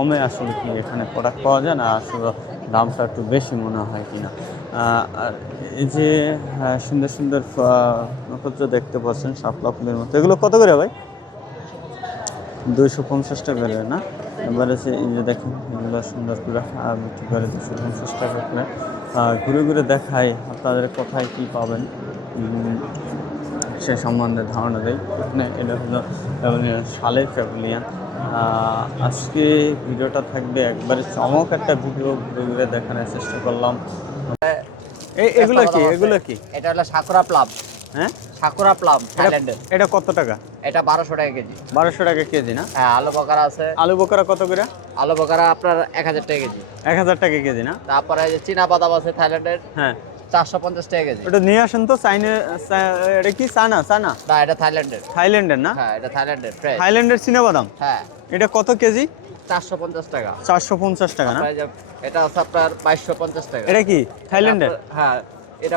কমে আসলে কি এখানে প্রোডাক্ট পাওয়া যায় না আসলে দামটা একটু বেশি মনে হয় কিনা। আর এই যে সুন্দর সুন্দর নক্ষত্র দেখতে পাচ্ছেন শাপলা ফুলের মতো, এগুলো কত করে ভাই? 250 টাকা করে না? এবারে এই যে দেখেন এগুলো সুন্দর করে বিক্রি করে 250 টাকা করে। ঘুরে ঘুরে দেখাই আপনাদের কোথায় কি পাবেন সে সম্বন্ধে ধারণা দেয়। এখানে এটা হলো শালের প্যাভিলিয়ন। আজকে ভিডিওটা থাকবে একবারে চমক একটা ভিডিও, ঘুরে ঘুরে দেখানোর চেষ্টা করলাম। এগুলো কি এগুলো কি? এটা হলো সাকুরা প্লাম। হ্যাঁ, সাকুরা প্লাম থাইল্যান্ডের। এটা কত টাকা? এটা 1200 টাকা কেজি। 1200 টাকা কেজি না? হ্যাঁ, আলু বকারা আছে। আলু বোকারা কত করে? আলু বকারা আপনার 1000 টাকা কেজি। 1000 টাকা কেজি না? তারপরে এই যে চীনা বাদাম আছে থাইল্যান্ডের, হ্যাঁ, 450 টাকা কেজি। ওটা নিয়ে আসেন তো। এটা কি সানা সানা? না, এটা থাইল্যান্ডের। থাইল্যান্ডের না? হ্যাঁ, এটা থাইল্যান্ডের ফ্রেশ। থাইল্যান্ডের চীনাবাদাম। হ্যাঁ, এটা কত কেজি? 450 টাকা। 450 টাকা না? তারপরে যে এটা আছে আপনার 2250 টাকা। এটা কি থাইল্যান্ডের? হ্যাঁ,